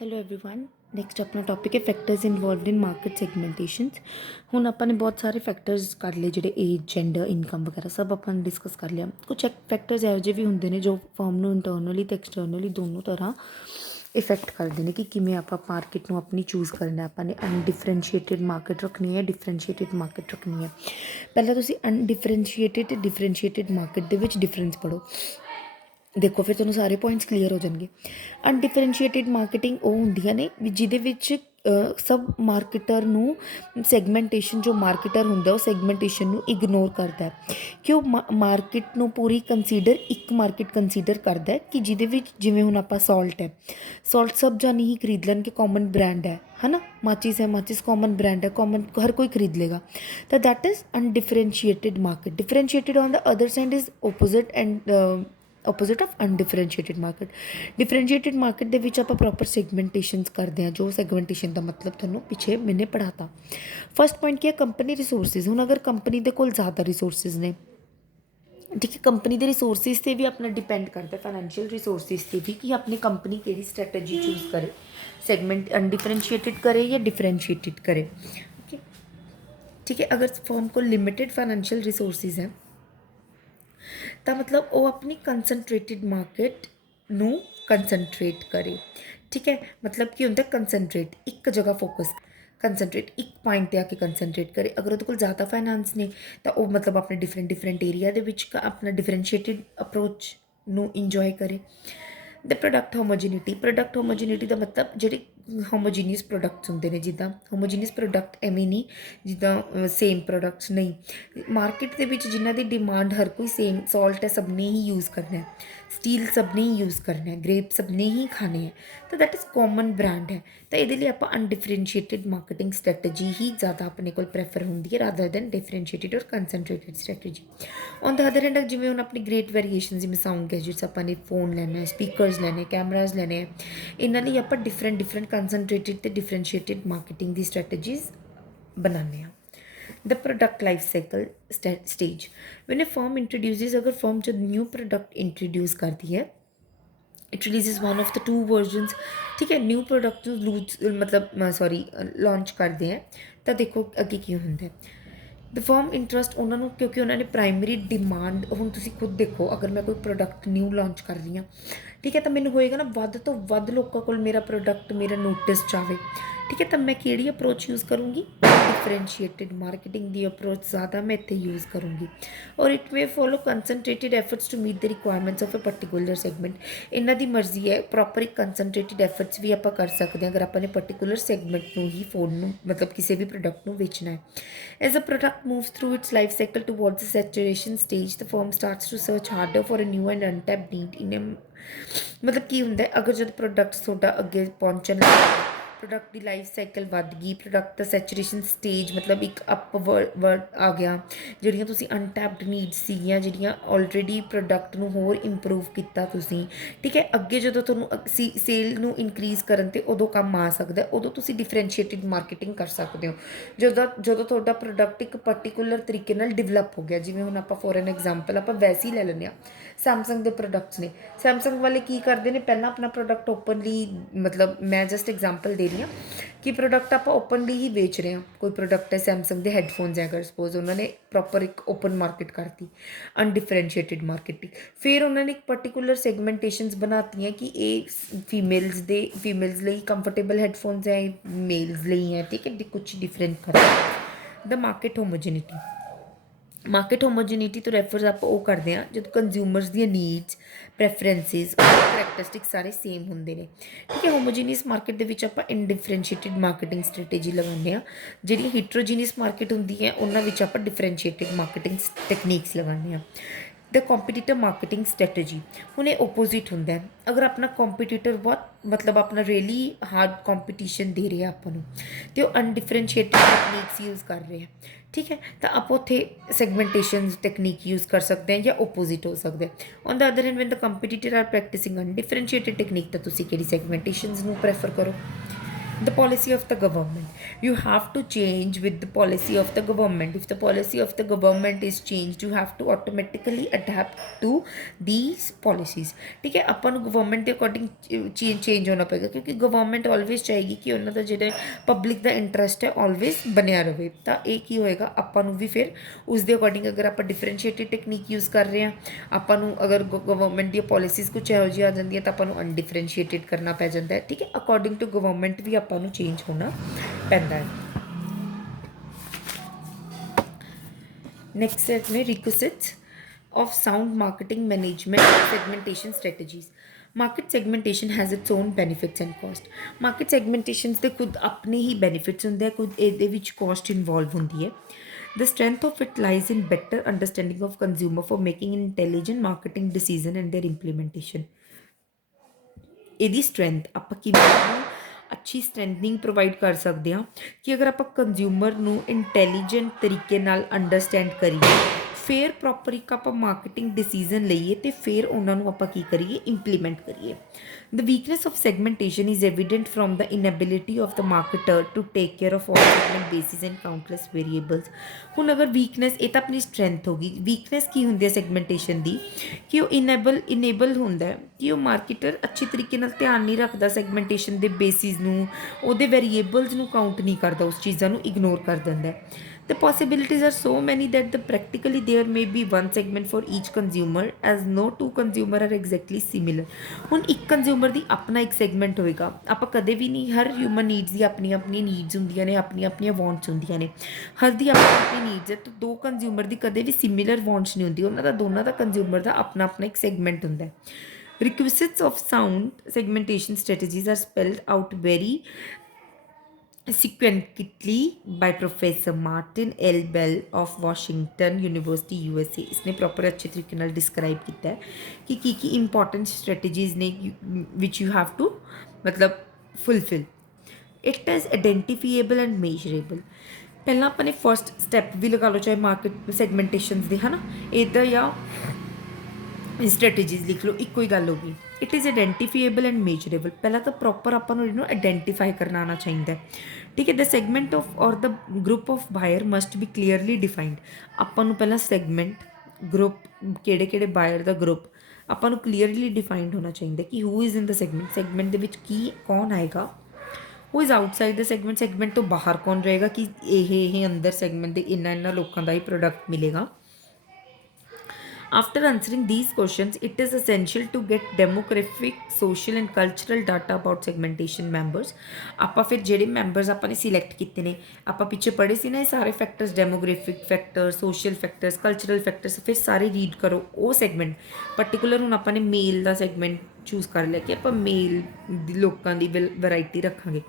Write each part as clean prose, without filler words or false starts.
Hello everyone. Next अपना topic है factors involved in market सैगमेंटेशनस। हुण ਆਪਾਂ ने बहुत सारे फैक्टर्स कर लिए ਜਿਹੜੇ एज जेंडर इनकम वगैरह सब ਆਪਾਂ ने डिस्कस कर लिया। कुछ फैक्टर्स ਇਹੋ ਜਿਹੇ ਵੀ ਹੁੰਦੇ ਨੇ ਜੋ ਫਰਮ ਨੂੰ ਇੰਟਰਨਲੀ ਤੇ ਐਕਸਟਰਨਲੀ ਦੋਨੋਂ ਤਰ੍ਹਾਂ ਇਫੈਕਟ ਕਰਦੇ ਨੇ ਕਿ ਕਿਵੇਂ ਆਪਾਂ ਮਾਰਕੀਟ ਨੂੰ ਆਪਣੀ ਚੂਜ਼ ਕਰਨਾ। ਆਪਾਂ ਨੇ ਅਨਡਿਫਰੈਂਸ਼ੀਏਟਿਡ ਮਾਰਕੀਟ ਰੱਖਣੀ ਹੈ, ਡਿਫਰੈਂਸ਼ੀਏਟਿਡ ਮਾਰਕੀਟ ਰੱਖਣੀ ਹੈ। ਪਹਿਲਾਂ ਤੁਸੀਂ ਅਨਡਿਫਰੈਂਸ਼ੀਏਟਿਡ ਤੇ ਡਿਫਰੈਂਸ਼ੀਏਟਿਡ ਮਾਰਕੀਟ ਦੇ ਵਿੱਚ ਡਿਫਰੈਂਸ ਪੜ੍ਹੋ। ਦੇਖੋ ਫਿਰ ਤੁਹਾਨੂੰ ਸਾਰੇ ਪੁਆਇੰਟਸ ਕਲੀਅਰ ਹੋ ਜਾਣਗੇ। ਅਨਡਿਫਰੈਂਸ਼ੀਏਟਿਡ ਮਾਰਕੀਟਿੰਗ ਉਹ ਹੁੰਦੀਆਂ ਨੇ ਵੀ ਜਿਹਦੇ ਵਿੱਚ ਸਭ ਮਾਰਕੀਟਰ ਨੂੰ ਸੈਗਮੈਂਟੇਸ਼ਨ ਜੋ ਮਾਰਕੀਟਰ ਹੁੰਦਾ ਉਹ ਸੈਗਮੈਂਟੇਸ਼ਨ ਨੂੰ ਇਗਨੋਰ ਕਰਦਾ ਹੈ ਕਿ ਉਹ ਮਾਰਕੀਟ ਨੂੰ ਪੂਰੀ ਕੰਸੀਡਰ ਇੱਕ ਮਾਰਕੀਟ ਕੰਸੀਡਰ ਕਰਦਾ ਕਿ ਜਿਹਦੇ ਵਿੱਚ ਜਿਵੇਂ ਹੁਣ ਆਪਾਂ ਸਾਲਟ ਹੈ, ਸਾਲਟ ਸਭ ਜਾਣੀ ਹੀ ਖਰੀਦ ਲੈਣ ਕਿ ਕਾਮਨ ਬ੍ਰਾਂਡ ਹੈ ਨਾ। ਮਾਚਿਸ ਹੈ, ਮਾਚਿਸ ਕਾਮਨ ਬ੍ਰਾਂਡ ਹੈ, ਕਾਮਨ ਹਰ ਕੋਈ ਖਰੀਦ ਲੇਗਾ ਤਾਂ that is undifferentiated market. Differentiated on the other side is opposite and opposite of undifferentiated market। Differentiated market ਦੇ ਵਿੱਚ ਆਪਾਂ ਪ੍ਰੋਪਰ ਸੈਗਮੈਂਟੇਸ਼ਨਸ ਕਰਦੇ ਹਾਂ। ਜੋ ਸੈਗਮੈਂਟੇਸ਼ਨ ਦਾ ਮਤਲਬ ਤੁਹਾਨੂੰ ਪਿੱਛੇ ਮੈਨੇ ਪੜ੍ਹਾਤਾ। ਫਸਟ ਪੁਆਇੰਟ ਕੀ ਹੈ, ਕੰਪਨੀ ਰਿਸੋਰਸਿਸ। ਹੁਣ ਅਗਰ ਕੰਪਨੀ ਦੇ ਕੋਲ ਜ਼ਿਆਦਾ ਰਿਸੋਰਸਿਸ ਨੇ, ਠੀਕ ਹੈ, ਕੰਪਨੀ ਦੇ ਰਿਸੋਰਸਿਸ 'ਤੇ ਵੀ ਆਪਣਾ ਡਿਪੈਂਡ ਕਰਦਾ ਫਾਈਨੈਂਸ਼ੀਅਲ ਰਿਸੋਰਸਿਸ 'ਤੇ ਵੀ ਕਿ ਆਪਣੀ ਕੰਪਨੀ ਕਿਹੜੀ ਸਟ੍ਰੈਟਜੀ ਚੂਜ਼ ਕਰੇ, ਸੈਗਮੈਂਟ ਅਨਡਿਫਰੈਂਸ਼ੀਏਟਿਡ करे या डिफरेंशिएटेड करे। ओके, ठीक है। अगर फर्म को लिमिटेड फाइनेंशियल रिसोर्सिस है ਤਾਂ ਮਤਲਬ ਉਹ ਆਪਣੀ ਕੰਸਨਟ੍ਰੇਟਿਡ ਮਾਰਕੀਟ ਨੂੰ ਕੰਸਨਟ੍ਰੇਟ ਕਰੇ। ਠੀਕ ਹੈ, ਮਤਲਬ ਕੀ ਹੁੰਦਾ ਕੰਸਨਟ੍ਰੇਟ, ਇੱਕ ਜਗ੍ਹਾ ਫੋਕਸ, ਕੰਸਨਟ੍ਰੇਟ ਇੱਕ ਪੁਆਇੰਟ 'ਤੇ ਆ ਕੇ ਕੰਸਨਟ੍ਰੇਟ ਕਰੇ। ਅਗਰ ਉਹਦੇ ਕੋਲ ਜ਼ਿਆਦਾ ਫਾਈਨਾਂਸ ਨੇ ਤਾਂ ਉਹ ਮਤਲਬ ਆਪਣੇ ਡਿਫਰੈਂਟ ਏਰੀਆ ਦੇ ਵਿੱਚ ਆਪਣਾ ਡਿਫਰੈਂਸ਼ੀਏਟਿਡ ਅਪਰੋਚ ਨੂੰ ਇੰਜੋਏ ਕਰੇ। ਦ ਪ੍ਰੋਡਕਟ ਹੋਮੋਜੀਨਿਟੀ। ਪ੍ਰੋਡਕਟ ਹੋਮੋਜੀਨਿਟੀ ਦਾ ਮਤਲਬ ਜਿਹੜੇ ਹੋਮੋਜੀਨੀਅਸ ਪ੍ਰੋਡਕਟਸ ਹੁੰਦੇ ਨੇ, ਜਿੱਦਾਂ ਹੋਮੋਜੀਨੀਅਸ ਪ੍ਰੋਡਕਟ ਐਵੇਂ ਨਹੀਂ ਜਿੱਦਾਂ ਸੇਮ ਪ੍ਰੋਡਕਟਸ ਨਹੀਂ। ਮਾਰਕੀਟ ਦੇ ਵਿੱਚ ਜਿਨ੍ਹਾਂ ਦੀ ਡਿਮਾਂਡ ਹਰ ਕੋਈ ਸੇਮ, ਸਾਲਟ ਹੈ ਸਭ ਨੇ ਹੀ ਯੂਜ਼ ਕਰਨਾ ਹੈ, ਸਟੀਲ ਸਭ ਨੇ ਹੀ ਯੂਜ਼ ਕਰਨਾ ਹੈ, ਗ੍ਰੇਪ ਸਭ ਨੇ ਹੀ ਖਾਣੇ ਹੈ, ਤਾਂ ਦੈਟ ਇਜ਼ ਕਾਮਨ ਬ੍ਰਾਂਡ ਹੈ। ਤਾਂ ਇਹਦੇ ਲਈ ਆਪਾਂ ਅਨਡਿਫਰੈਂਸ਼ੀਏਟਿਡ ਮਾਰਕੀਟਿੰਗ ਸਟ੍ਰੈਟਜੀ ਹੀ ਜ਼ਿਆਦਾ ਆਪਣੇ ਕੋਲ ਪ੍ਰੈਫਰ ਹੁੰਦੀ ਹੈ rather than differentiated or concentrated strategy. On the other hand ਜਿਵੇਂ ਹੁਣ ਆਪਣੀ ਗ੍ਰੇਟ ਵੇਰੀਏਸ਼ਨ, ਜਿਵੇਂ ਸਾਊਂਡ ਗੈਜਟਸ, ਆਪਾਂ ਨੇ ਫੋਨ ਲੈਣਾ, ਸਪੀਕਰਸ ਲੈਣੇ, ਕੈਮਰਾਜ਼ ਲੈਣੇ, ਇਹਨਾਂ ਲਈ ਆਪਾਂ ਡਿਫਰੈਂਟ ਕੰਸਨਟ੍ਰੇਟਿਡ ਅਤੇ ਡਿਫਰੈਂਸ਼ੀਏਟਿਡ ਮਾਰਕੀਟਿੰਗ ਦੀ ਸਟ੍ਰੈਟਜੀਜ਼ ਬਣਾਉਂਦੇ ਹਾਂ। The product life cycle stage. When A firm introduces, अगर फर्म जब न्यू प्रोडक्ट इंट्रोड्यूस करती है, it releases one of the two versions. ठीक है, न्यू प्रोडक्ट मतलब सॉरी लॉन्च करते हैं तो देखो अगे की होंगे द फर्म इंटरस्ट उन्होंने, क्योंकि उन्होंने प्राइमरी डिमांड। हुण तुसीं खुद देखो, अगर मैं कोई प्रोडक्ट न्यू लॉन्च कर रही हाँ, ठीक है, तो मैनूं होएगा ना वध तो वध लोगों को मेरा प्रोडक्ट मेरा नोटिस चाहे। ठीक है, तो मैं किहड़ी अप्रोच यूज़ करूँगी, डिफरेंशिएटेड मार्केटिंग दी अप्रोच ज़्यादा मैं इत्थे यूज़ करूँगी। और it may follow concentrated efforts to meet the requirements of a particular segment. इन्हां दी मर्जी है, प्रॉपर एक कंसनट्रेटेड एफर्ट्स भी आपां कर सकते हैं अगर आपां ने पर्टिकुलर सैगमेंट नूं ही फोन नूं मतलब किसी भी प्रोडक्ट नूं बेचना है। As a product moves through its life cycle towards the saturation stage, the firm starts to search harder for a new and untapped need in a मतलब ਕੀ ਹੁੰਦਾ ਅਗਰ ਜਦ ਪ੍ਰੋਡਕਟਸ ਤੁਹਾਡਾ ਅੱਗੇ ਪਹੁੰਚਣ ਲੱਗ, ਪ੍ਰੋਡਕਟ ਦੀ ਲਾਈਫ ਸਾਈਕਲ ਵੱਧ ਗਈ, ਪ੍ਰੋਡਕਟ ਦਾ ਸੈਚੂਰੇਸ਼ਨ ਸਟੇਜ ਮਤਲਬ ਇੱਕ ਅਪ ਵਰਡ ਆ ਗਿਆ, ਜਿਹੜੀਆਂ ਤੁਸੀਂ ਅਨਟੈਪਡ ਨੀਡਸ ਸੀਗੀਆਂ, ਜਿਹੜੀਆਂ ਆਲਰੇਡੀ ਪ੍ਰੋਡਕਟ ਨੂੰ ਹੋਰ ਇੰਪਰੂਵ ਕੀਤਾ ਤੁਸੀਂ। ਠੀਕ ਹੈ, ਅੱਗੇ ਜਦੋਂ ਤੁਹਾਨੂੰ ਸੇਲ ਨੂੰ ਇਨਕਰੀਜ਼ ਕਰਨ 'ਤੇ ਉਦੋਂ ਕੰਮ ਆ ਸਕਦਾ, ਉਦੋਂ ਤੁਸੀਂ ਡਿਫਰੈਂਸ਼ੀਏਟਿਡ ਮਾਰਕੀਟਿੰਗ ਕਰ ਸਕਦੇ ਹੋ। ਜਦੋਂ ਤੁਹਾਡਾ ਪ੍ਰੋਡਕਟ ਇੱਕ ਪਰਟੀਕੂਲਰ ਤਰੀਕੇ ਨਾਲ ਡਿਵੈਲਪ ਹੋ ਗਿਆ, ਜਿਵੇਂ ਹੁਣ ਆਪਾਂ ਫੋਰ ਐਨ ਐਗਜ਼ਾਮਪਲ ਆਪਾਂ ਵੈਸੇ ਹੀ ਲੈ ਲੈਂਦੇ ਹਾਂ, ਸੈਮਸੰਗ ਦੇ ਪ੍ਰੋਡਕਟਸ ਨੇ। ਸੈਮਸੰਗ ਵਾਲੇ ਕੀ ਕਰਦੇ ਨੇ, ਪਹਿਲਾਂ ਆਪਣਾ ਪ੍ਰੋਡਕਟ ਓਪਨਲੀ, ਮਤਲਬ ਮੈਂ ਜਸਟ ਐਗਜ਼ਾਮਪਲ ਦੇ ਰਹੀ ਹਾਂ ਕਿ ਪ੍ਰੋਡਕਟ ਆਪਾਂ ਓਪਨਲੀ ਹੀ ਵੇਚ ਰਹੇ ਹਾਂ। ਕੋਈ ਪ੍ਰੋਡਕਟ ਹੈ ਸੈਮਸੰਗ ਦੇ ਹੈਡਫੋਨਸ ਹੈ, ਅਗਰ ਸਪੋਜ਼ ਉਹਨਾਂ ਨੇ ਪ੍ਰੋਪਰ ਇੱਕ ਓਪਨ ਮਾਰਕੀਟ ਕਰਤੀ, ਅਨਡਿਫਰੈਂਸ਼ੀਏਟਿਡ ਮਾਰਕੀਟਿੰਗ। ਫਿਰ ਉਹਨਾਂ ਨੇ ਇੱਕ ਪਰਟੀਕੂਲਰ ਸੈਗਮੈਂਟੇਸ਼ਨਸ ਬਣਾਤੀਆਂ ਕਿ ਇਹ ਫੀਮੇਲਸ ਲਈ ਕੰਫਰਟੇਬਲ ਹੈਡਫੋਨਸ ਹੈ, ਮੇਲਸ ਲਈ ਹੈ। ਠੀਕ ਹੈ, ਕੁਛ ਡਿਫਰੈਂਟ ਕਰਦਾ। ਦ ਮਾਰਕੀਟ ਹੋਮੋਜੀਨਿਟੀ। ਮਾਰਕੀਟ ਹੋਮੋਜੀਨਿਟੀ ਤੋਂ ਰੈਫਰਸ ਆਪਾਂ ਉਹ ਕਰਦੇ ਹਾਂ ਜਦੋਂ ਕੰਜ਼ਿਊਮਰਸ ਦੀਆਂ ਨੀਡਸ, ਪ੍ਰੈਫਰੈਂਸਿਸ, ਕਰੈਕਟਰਿਸਟਿਕ ਸਾਰੇ ਸੇਮ ਹੁੰਦੇ ਨੇ। ਠੀਕ ਹੈ, ਹੋਮੋਜੀਨੀਅਸ ਮਾਰਕੀਟ ਦੇ ਵਿੱਚ ਆਪਾਂ ਇਨਡਿਫਰੈਂਸ਼ੀਏਟਿਡ ਮਾਰਕੀਟਿੰਗ ਸਟ੍ਰੈਟੇਜੀ ਲਗਾਉਂਦੇ ਹਾਂ। ਜਿਹੜੀ ਹੀਟਰੋਜੀਨੀਅਸ ਮਾਰਕੀਟ ਹੁੰਦੀ ਹੈ ਉਹਨਾਂ ਵਿੱਚ ਆਪਾਂ ਡਿਫਰੈਂਸ਼ੀਏਟਿਡ ਮਾਰਕੀਟਿੰਗ ਟੈਕਨੀਕਸ ਲਗਾਉਂਦੇ ਹਾਂ। ਦ ਕੰਪੀਟੀਟਿਵ ਮਾਰਕੀਟਿੰਗ ਸਟ੍ਰੈਟੇਜੀ, ਹੁਣ ਇਹ ਓਪੋਜ਼ਿਟ ਹੁੰਦਾ ਹੈ। ਅਗਰ ਆਪਣਾ ਕੰਪੀਟੀਟਰ ਬਹੁਤ ਮਤਲਬ ਆਪਣਾ ਰੀਅਲੀ ਹਾਰਡ ਕੰਪੀਟੀਸ਼ਨ ਦੇ ਰਿਹਾ ਆਪਾਂ ਨੂੰ, ਅਤੇ ਉਹ ਅਨਡਿਫਰੈਂਸ਼ੀਏਟਿਡ ਟੈਕਨੀਕਸ ਯੂਜ਼ ਕਰ ਰਹੇ ਆ। ਠੀਕ ਹੈ, ਤਾਂ ਆਪਾਂ ਉੱਥੇ ਸੈਗਮੈਂਟੇਸ਼ਨ ਟੈਕਨੀਕ ਯੂਜ਼ ਕਰ ਸਕਦੇ ਹਾਂ ਜਾਂ ਓਪੋਜ਼ਿਟ ਹੋ ਸਕਦਾ। On the other hand when the competitor are practising undifferentiated technique, ਤਾਂ ਤੁਸੀਂ ਕਿਹੜੀ ਸੈਗਮੈਂਟੇਸ਼ਨਸ ਨੂੰ ਪ੍ਰੈਫਰ ਕਰੋ। the policy of the government. You have to change with the policy of the government. If the policy of the government is changed, you have to automatically adapt to these policies. ठीक है, ਆਪਾਂ ਨੂੰ government ਦੇ according change ਹੋਣਾ ਪਏਗਾ, ਕਿਉਂਕਿ government always ਚਾਹੇਗੀ ਕਿ ਉਹਨਾਂ ਦਾ ਜਿਹੜਾ ਪਬਲਿਕ ਦਾ ਇੰਟਰਸਟ ਹੈ ਆਲਵੇਜ਼ ਬਣਿਆ ਰਹੇ। ਤਾਂ ਇਹ ਕੀ ਹੋਏਗਾ, ਆਪਾਂ ਨੂੰ ਵੀ ਫਿਰ ਉਸ ਦੇ ਅਕੋਰਡਿੰਗ ਅਗਰ ਆਪਾਂ ਡਿਫਰੈਂਸ਼ੀਏਟਿਡ ਟੈਕਨੀਕ ਯੂਜ਼ ਕਰ ਰਹੇ ਹਾਂ, ਆਪਾਂ ਨੂੰ ਅਗਰ ਗਵਰਨਮੈਂਟ ਦੀਆਂ ਪੋਲਿਸੀਜ਼ ਕੁਛ ਇਹੋ ਜਿਹੀ ਆ ਜਾਂਦੀਆਂ ਤਾਂ ਆਪਾਂ ਨੂੰ ਅਨਡਿਫਰੈਂਸ਼ੀਏਟਿਡ ਕਰਨਾ ਪੈ ਜਾਂਦਾ ਹੈ। ਠੀਕ ਹੈ, ਅਕੋਰਡਿੰਗ ਟੂ ਗਵਰਨਮੈਂਟ ਵੀ ਆਪਾਂ ਨੂੰ ਚੇਂਜ ਹੋਣਾ ਪੈਂਦਾ ਹੈ। ਨੈਕਸਟ ਸੈਟ ਨੇ ਰਿਕੁਇਸਿਟਸ of sound marketing management and segmentation strategies. Market segmentation has its own benefits and cost. Market segmentations ਦੇ ਖੁਦ ਆਪਣੇ ਹੀ benefits ਹੁੰਦੇ ਆ, ਖੁਦ ਇਹਦੇ ਵਿੱਚ cost involve ਹੁੰਦੀ ਹੈ। The strength of it lies in better understanding of consumer for making intelligent marketing decision and their implementation. ਇਹਦੀ ਸਟਰੈਂਥ ਆਪਾਂ ਕਿਵੇਂ ਅੱਛੀ ਸਟਰੈਂਥਨਿੰਗ ਪ੍ਰੋਵਾਈਡ ਕਰ ਸਕਦੇ ਹਾਂ ਕਿ ਅਗਰ ਆਪਾਂ ਕੰਜ਼ਿਊਮਰ ਨੂੰ ਇੰਟੈਲੀਜੈਂਟ ਤਰੀਕੇ ਨਾਲ ਅੰਡਰਸਟੈਂਡ ਕਰੀਏ, ਫਿਰ ਪ੍ਰੋਪਰ ਇੱਕ ਆਪਾਂ ਮਾਰਕੀਟਿੰਗ ਡਿਸੀਜ਼ਨ ਲਈਏ ਅਤੇ ਫਿਰ ਉਹਨਾਂ ਨੂੰ ਆਪਾਂ ਕੀ ਕਰੀਏ, ਇੰਪਲੀਮੈਂਟ ਕਰੀਏ। The weakness of segmentation is evident from the inability of the marketer to take care of all segment basis and countless variables. ਹੁਣ ਅਗਰ ਵੀਕਨੈਸ, ਇਹ ਤਾਂ ਆਪਣੀ ਸਟਰੈਂਥ ਹੋ ਗਈ। ਵੀਕਨੈਸ ਕੀ ਹੁੰਦੀ ਹੈ ਸੈਗਮੈਂਟੇਸ਼ਨ ਦੀ, ਕਿ ਉਹ ਇਨੇਬਲ ਹੁੰਦਾ ਕਿ ਉਹ ਮਾਰਕੀਟਰ ਅੱਛੀ ਤਰੀਕੇ ਨਾਲ ਧਿਆਨ ਨਹੀਂ ਰੱਖਦਾ ਸੈਗਮੈਂਟੇਸ਼ਨ ਦੇ ਬੇਸਿਸ ਨੂੰ, ਉਹਦੇ ਵੇਰੀਏਬਲਸ ਨੂੰ ਕਾਊਂਟ ਨਹੀਂ ਕਰਦਾ, ਉਸ ਚੀਜ਼ਾਂ ਨੂੰ ਇਗਨੋਰ ਕਰ ਦਿੰਦਾ। The possibilities are so many that practically there may be one segment for each consumer, as no two consumer are exactly similar. ਹੁਣ ਇੱਕ ਕੰਜ਼ਿਊਮਰ ਦੀ ਆਪਣਾ ਇੱਕ ਸੈਗਮੈਂਟ ਹੋਏਗਾ। ਆਪਾਂ ਕਦੇ ਵੀ ਨਹੀਂ, ਹਰ ਹਿਊਮਨ ਨੀਡਸ ਦੀ ਆਪਣੀ ਆਪਣੀ ਨੀਡਸ ਹੁੰਦੀਆਂ ਨੇ, ਆਪਣੀਆਂ ਆਪਣੀਆਂ ਵਾਂਟਸ ਹੁੰਦੀਆਂ ਨੇ, ਹਰ ਦੀ ਆਪਣੀ ਆਪਣੀ ਨੀਡਸ ਹੈ। ਤਾਂ ਦੋ ਕੰਜ਼ਿਊਮਰ ਦੀ ਕਦੇ ਵੀ ਸਿਮਿਲਰ ਵਾਂਟਸ ਨਹੀਂ ਹੁੰਦੀ, ਉਹਨਾਂ ਦਾ ਦੋਨਾਂ ਦਾ ਕੰਜ਼ਿਊਮਰ ਦਾ ਆਪਣਾ ਆਪਣਾ ਇੱਕ ਸੈਗਮੈਂਟ ਹੁੰਦਾ ਹੈ। Requisites of sound segmentation strategies are spelled out very sequentially by Professor Martin L. Bell of Washington University, USA. इसने प्रॉपर अच्छे तरीके ਨਾਲ डिस्क्राइब ਕੀਤਾ ਹੈ ਕਿ ਕੀ इंपॉर्टेंट स्ट्रेटजीज ने विच यू हैव टू मतलब fulfil. It is identifiable and measurable. ਪਹਿਲਾਂ ਆਪਾਂ ਨੇ ਫਸਟ ਸਟੈਪ ਵੀ ਲਗਾ ਲਓ, ਚਾਹੇ ਮਾਰਕੀਟ ਸੈਗਮੈਂਟੇਸ਼ਨ ਦੇ, ਹੈ ਨਾ, ਇੱਦਾਂ ਜਾਂ ਸਟ੍ਰੈਟੇਜੀਜ਼ ਲਿਖ ਲਓ, ਇੱਕੋ ਹੀ ਗੱਲ ਹੋ ਗਈ। It is identifiable and measurable. ਪਹਿਲਾਂ ਤਾਂ ਪ੍ਰੋਪਰ ਆਪਾਂ ਨੂੰ ਇਹਨੂੰ ਆਈਡੈਂਟੀਫਾਈ ਕਰਨਾ ਆਉਣਾ ਚਾਹੀਦਾ। ਠੀਕ ਹੈ, ਦ segment of or the group of buyer must be clearly defined. ਆਪਾਂ ਨੂੰ ਪਹਿਲਾਂ ਸੈਗਮੈਂਟ, ਗਰੁੱਪ, ਕਿਹੜੇ ਕਿਹੜੇ ਬਾਇਰ ਦਾ ਗਰੁੱਪ ਆਪਾਂ ਨੂੰ ਕਲੀਅਰਲੀ ਡਿਫਾਈਨਡ ਹੋਣਾ ਚਾਹੀਦਾ ਕਿ who is in the segment, segment ਦੇ ਵਿੱਚ ਕੀ ਕੌਣ ਆਏਗਾ, who is outside the segment, segment ਤੋਂ ਬਾਹਰ ਕੌਣ ਰਹੇਗਾ, ਕਿ ਇਹ ਅੰਦਰ ਸੈਗਮੈਂਟ ਦੇ ਇਹਨਾਂ ਲੋਕਾਂ ਦਾ ਹੀ ਪ੍ਰੋਡਕਟ ਮਿਲੇਗਾ। After answering these questions, it is essential to get demographic, social and cultural data about segmentation members. ਆਪਾਂ ਫਿਰ ਜਿਹੜੇ ਮੈਂਬਰਸ ਆਪਾਂ ਨੇ ਸਿਲੈਕਟ ਕੀਤੇ ਨੇ, ਆਪਾਂ ਪਿੱਛੇ ਪੜ੍ਹੇ ਸੀ ਨਾ ਇਹ ਸਾਰੇ factors, demographic factor, social factors, cultural factors, ਫਿਰ ਸਾਰੇ ਰੀਡ ਕਰੋ ਉਹ ਸੈਗਮੈਂਟ। ਪਰਟੀਕੂਲਰ ਹੁਣ ਆਪਾਂ ਨੇ ਮੇਲ ਦਾ ਸੈਗਮੈਂਟ ਚੂਜ਼ ਕਰ ਲਿਆ ਕਿ ਆਪਾਂ ਮੇਲ ਦੀ ਲੋਕਾਂ ਦੀ ਵੈਰਾਈਟੀ ਰੱਖਾਂਗੇ,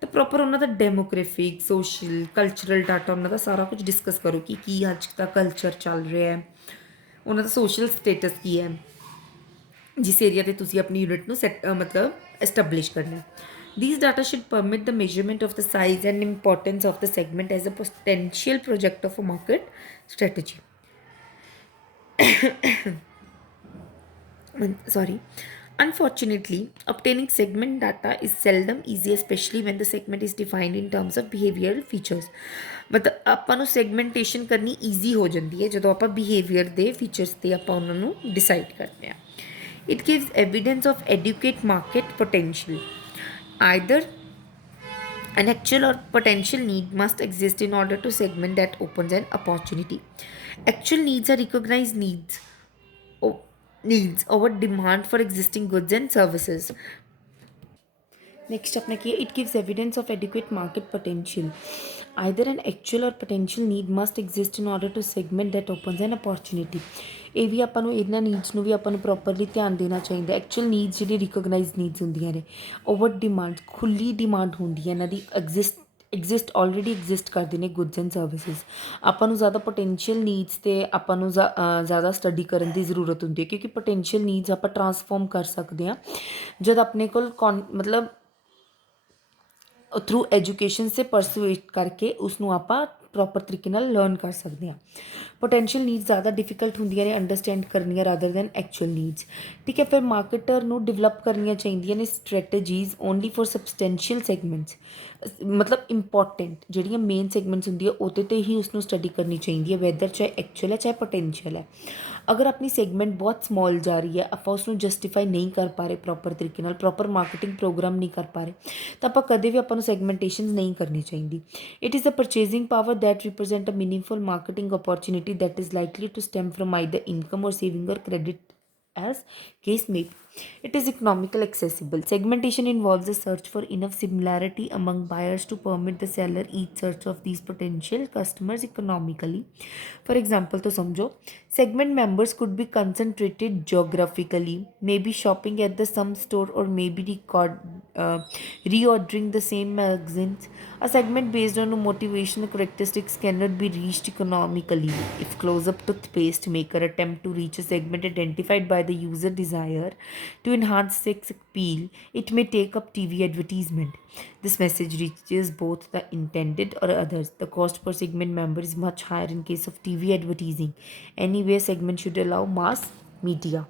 ਤਾਂ ਪ੍ਰੋਪਰ ਉਹਨਾਂ ਦਾ ਡੈਮੋਗ੍ਰਾਫਿਕ, ਸੋਸ਼ਲ, ਕਲਚਰਲ ਡਾਟਾ, ਉਹਨਾਂ ਦਾ ਸਾਰਾ ਕੁਝ ਡਿਸਕਸ ਕਰੋ ਕਿ ਕੀ ਅੱਜ ਦਾ ਕਲਚਰ ਚੱਲ ਰਿਹਾ ਹੈ, ਉਹਨਾਂ ਦਾ ਸੋਸ਼ਲ ਸਟੇਟਸ ਕੀ ਹੈ, ਜਿਸ ਏਰੀਆ 'ਤੇ ਤੁਸੀਂ ਆਪਣੀ ਯੂਨਿਟ ਨੂੰ ਮਤਲਬ ਐਸਟੈਬਲਿਸ਼ ਕਰਨਾ। These data should permit the measurement of the size and importance of the segment as a potential project of a market strategy. Unfortunately, obtaining segment data is seldom easy, especially when the segment is defined in terms of behavioral features. ਮਤਲਬ ਆਪਾਂ ਨੂੰ ਸੈਗਮੈਂਟੇਸ਼ਨ ਕਰਨੀ easy ਹੋ ਜਾਂਦੀ ਹੈ ਜਦੋਂ ਆਪਾਂ behaviour ਦੇ ਫੀਚਰਸ 'ਤੇ ਆਪਾਂ ਉਹਨਾਂ ਨੂੰ ਡਿਸਾਈਡ ਕਰਦੇ ਹਾਂ। It gives evidence of educate market potential. Either an actual or potential need must exist in order to segment that opens an opportunity. Actual needs are recognized needs over demand for existing goods and services. Next अपना किया, it gives evidence of adequate market potential. Either an actual or potential need must exist in order to segment that opens an opportunity. ਇਹ ਵੀ ਆਪਾਂ ਨੂੰ ਇਹਨਾਂ needs ਨੂੰ ਵੀ ਆਪਾਂ ਨੂੰ properly ਧਿਆਨ ਦੇਣਾ ਚਾਹੀਦਾ। ਐਕਚੁਅਲ ਨੀਡਸ ਜਿਹੜੀ ਰਿਕੋਗਨਾਈਜ਼ ਨੀਡਸ ਹੁੰਦੀਆਂ ਨੇ, ਓਵਰ ਡਿਮਾਂਡ, ਖੁੱਲੀ ਡਿਮਾਂਡ ਹੁੰਦੀ ਹੈ, ਇਹਨਾਂ ਦੀ ਆਲਰੇਡੀ ਐਗਜ਼ਿਸਟ ਕਰਦੇ ਨੇ ਗੁੱਡਸ ਐਂਡ ਸਰਵਿਸਿਜ਼। ਆਪਾਂ ਨੂੰ ਜ਼ਿਆਦਾ ਪੋਟੈਂਸ਼ੀਅਲ ਨੀਡਸ 'ਤੇ ਆਪਾਂ ਨੂੰ ਜ਼ਿਆਦਾ ਸਟੱਡੀ ਕਰਨ ਦੀ ਜ਼ਰੂਰਤ ਹੁੰਦੀ ਹੈ, ਕਿਉਂਕਿ ਪੋਟੈਂਸ਼ੀਅਲ ਨੀਡਸ ਆਪਾਂ ਟਰਾਂਸਫਾਰਮ ਕਰ ਸਕਦੇ ਹਾਂ ਜਦ ਆਪਣੇ ਕੋਲ ਮਤਲਬ ਥਰੂ ਐਜੂਕੇਸ਼ਨ ਸੇ ਪਰਸੂਏਟ ਕਰਕੇ ਉਸਨੂੰ ਆਪਾਂ ਪ੍ਰੋਪਰ ਤਰੀਕੇ ਨਾਲ ਲਰਨ ਕਰ ਸਕਦੇ ਹਾਂ। ਪੋਟੈਂਸ਼ੀਅਲ ਨੀਡਸ ਜ਼ਿਆਦਾ ਡਿਫਿਕਲਟ ਹੁੰਦੀਆਂ ਨੇ ਅੰਡਰਸਟੈਂਡ ਕਰਨੀਆਂ ਰਾਦਰ ਦੈਨ ਐਕਚੁਅਲ ਨੀਡਸ। ਠੀਕ ਹੈ, ਫਿਰ ਮਾਰਕੀਟਰ ਨੂੰ ਡਿਵੈਲਪ ਕਰਨੀਆਂ ਚਾਹੀਦੀਆਂ ਨੇ strategies only for substantial segments, ਮਤਲਬ ਇੰਪੋਰਟੈਂਟ ਜਿਹੜੀਆਂ ਮੇਨ ਸੈਗਮੈਂਟਸ ਹੁੰਦੀਆਂ ਉਹਦੇ 'ਤੇ ਹੀ ਉਸਨੂੰ ਸਟੱਡੀ ਕਰਨੀ ਚਾਹੀਦੀ ਹੈ, ਵੈਦਰ ਚਾਹੇ ਐਕਚੁਅਲ ਹੈ ਚਾਹੇ ਪੋਟੈਂਸ਼ੀਅਲ ਹੈ। ਅਗਰ ਆਪਣੀ ਸੈਗਮੈਂਟ ਬਹੁਤ ਸਮੋਲ ਜਾ ਰਹੀ ਹੈ, ਆਪਾਂ ਉਸਨੂੰ ਜਸਟੀਫਾਈ ਨਹੀਂ ਕਰ ਪਾ ਰਹੇ ਪ੍ਰੋਪਰ ਤਰੀਕੇ ਨਾਲ, ਪ੍ਰੋਪਰ ਮਾਰਕੀਟਿੰਗ ਪ੍ਰੋਗਰਾਮ ਨਹੀਂ ਕਰ ਪਾ ਰਹੇ, ਤਾਂ ਆਪਾਂ ਕਦੇ ਵੀ ਆਪਾਂ ਨੂੰ ਸੈਗਮੈਂਟੇਸ਼ਨ ਨਹੀਂ ਕਰਨੀ ਚਾਹੀਦੀ। It is the purchasing power that represent a meaningful marketing opportunity that is likely to stem from either income or saving or credit as case may be. It is economical accessible. Segmentation involves a search for enough similarity among buyers to permit the seller each search of these potential customers economically. For example, to samjho, segment members could be concentrated geographically, maybe shopping at the some store or maybe reordering the same magazines. A segment based on a motivational characteristics cannot be reached economically. If close-up toothpaste maker attempt to reach a segment identified by the user desire to enhance sex appeal, it may take up TV advertisement. This message reaches both the intended or others. The cost per segment member is much higher in case of TV advertising. Anyway, segment should allow mass media.